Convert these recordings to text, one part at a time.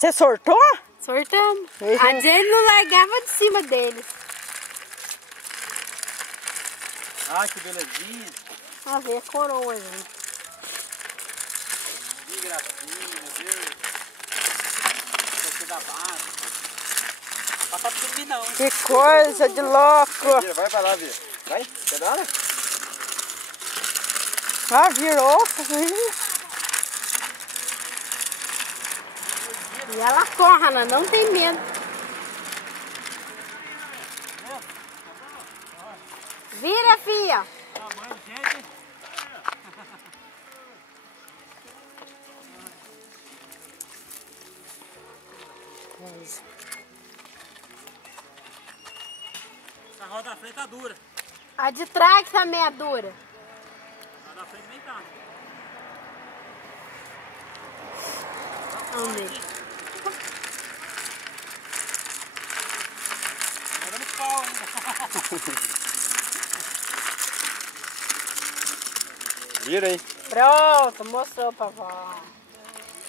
Você sortou? Sortamos. A Jenny não largava de cima deles. Ai, que belezinha. A ver a coroa, gente. Que gracinha, meu Deus. Você dá base. Passa por mim não, hein? Que coisa de louco. Vira, vai pra lá, Vira. Vai, pedala. Ah, virou. E ela corre, ela não tem medo. Vira, filha. Tamanho, gente. Essa roda da frente tá dura. A de trás também é dura. A da frente nem tá. Vamos ver. Tá dando pau ainda. Vira aí. Pronto, mostrou pra vó.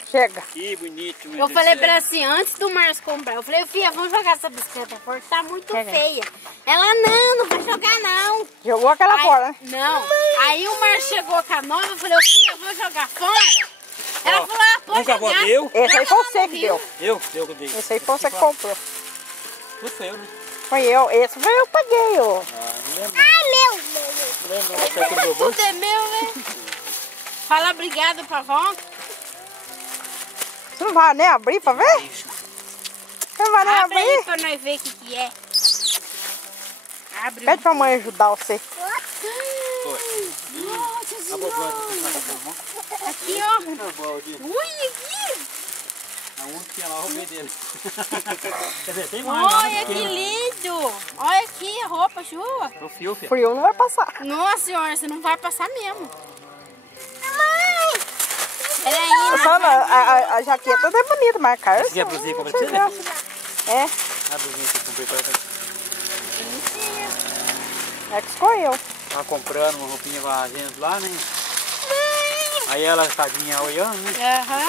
Chega. Que bonito, meu Eu Deus falei do pra céu. ela assim, antes do Márcio comprar, eu falei, filha, vamos jogar essa bicicleta fora, tá muito Pega. feia. Ela, não vai jogar não. Jogou aquela Aí- fora, né? Não. Aí o Márcio chegou com a nova, eu falei, filha, eu vou jogar fora. Ela Ó, falou, ah, pode nunca jogar. deu? Esse aí foi Ela você não que viu. deu. Eu que dei. Esse aí foi você que comprou. Tudo foi eu, né? Foi eu. Esse foi eu que paguei, ó. Ah, não lembro. Ai, meu. Não lembro. Não sei tudo meu bolso. Tudo é meu, né? Fala obrigado pra vó. Você não vai nem abrir pra ver? Você não vai nem Abre aí abrir? pra nós ver o que é. Abre. Pede pra mãe ajudar você. Nossa A bobona que você tá com a Aqui, ó. mão. Ui, aqui. A um que tinha lá, eu roubei dele. Quer dizer, tem mais. Olha que lindo. Olha aqui a roupa, chuva. O fio, filho. Frio não vai passar. Nossa senhora, você não vai passar mesmo. Peraí, Só a jaqueta é bonita, mas a cara... Essa aqui é a blusinha que eu comprei pra você, né? É, A blusinha que eu comprei pra você. é que escolheu. Tava comprando uma roupinha pra gente lá, né? Aí ela, tadinha, olhando, né? Aham.